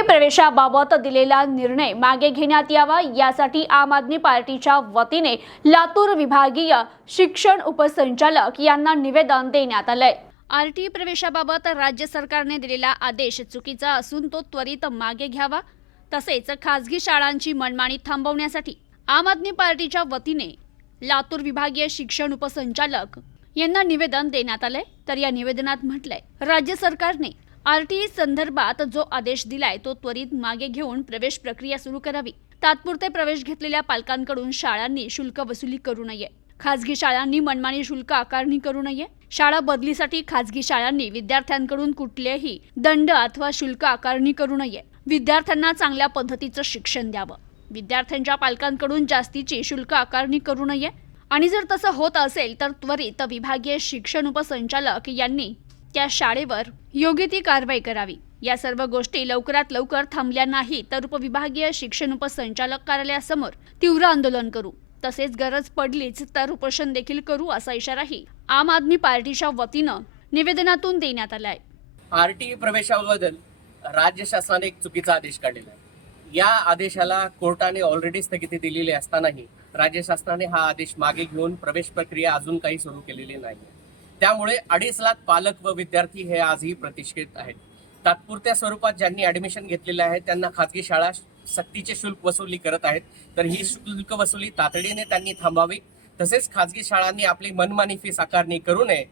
RTE प्रवेशाबाबत दिलेला निर्णय मागे घेण्यात यावा यासाठी आम आदमी पार्टीच्या वतीने लातूर विभागीय शिक्षण उपसंचालक यांना निवेदन देण्यात आलंय. आर टी प्रवेशाबाबत राज्य सरकारने दिलेला आदेश चुकीचा असून तो त्वरित मागे घ्यावा तसेच खासगी शाळांची मनमानी थांबवण्यासाठी आम आदमी पार्टीच्या वतीने लातूर विभागीय शिक्षण उपसंचालक यांना निवेदन देण्यात आलंय. तर या निवेदनात म्हटलंय राज्य सरकारने आरटीई संदर्भात जो आदेश दिलाय तो त्वरित मागे घेऊन प्रवेश प्रक्रिया सुरू करावी. तात्पुरते प्रवेश घेतलेल्या पालकांकडून शाळांनी शुल्क वसुली करू नये. खासगी शाळांनी मनमानी शुल्क आकारणी करू नये. शाळा बदलीसाठी खासगी शाळांनी विद्यार्थ्यांकडून कुठलेही दंड अथवा शुल्क आकारणी करू नये. विद्यार्थ्यांना चांगल्या पद्धतीचं शिक्षण द्यावं. विद्यार्थ्यांच्या पालकांकडून जास्तीची शुल्क आकारणी करू नये. आणि जर तसं होत असेल तर त्वरित विभागीय शिक्षण उपसंचालक यांनी त्या शाळेवर योग्य ती कारवाई करावी. या सर्व गोष्टी लवकरात लवकर थांबल्या नाही तर उपविभागीय शिक्षण उपसंचालक कार्यालयासमोर तीव्र आंदोलन करू. तसेच गरज पडलीच तर उपोषण देखील करू असा इशाराही आम आदमी पार्टीच्या वतीनं निवेदनातून देण्यात आलाय. आरटीई प्रवेशाबद्दल राज्य शासनाने एक चुकीचा आदेश काढलेला आहे. या आदेशाला कोर्टाने ऑलरेडी स्थगिती दिलेली असतानाही राज्य शासनाने हा आदेश मागे घेऊन प्रवेश प्रक्रिया अजून काही सुरू केलेली नाही त्यामुळे अडीच लाख पालक व विद्यार्थी हे आजही प्रतिष्ठित आहेत. तात्पुरत्या स्वरूपात ज्यांनी ऍडमिशन घेतलेले आहे त्यांना खाजगी शाळा सक्तीचे शुल्क वसुली करत आहेत. तर ही शुल्क वसुली तातडीने त्यांनी थांबावी. तसेच खाजगी शाळांनी आपली मनमानी फी साकारणी करू नये.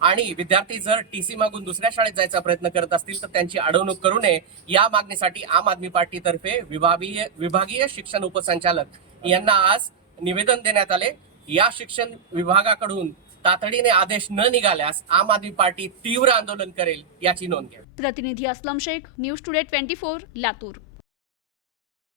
आणि विद्यार्थी जर टी सी मागून दुसऱ्या शाळेत जायचा प्रयत्न करत असतील तर त्यांची अडवणूक करू नये. या मागणीसाठी आम आदमी पार्टीतर्फे विभागीय विभागीय शिक्षण उपसंचालक यांना आज निवेदन देण्यात आले. या शिक्षण विभागाकडून तातडीने आदेश न निघाल्यास आम आदमी पार्टी तीव्र आंदोलन करेल याची नोंद घ्या. प्रतिनिधी Aslam Shaikh news today twenty four Latur.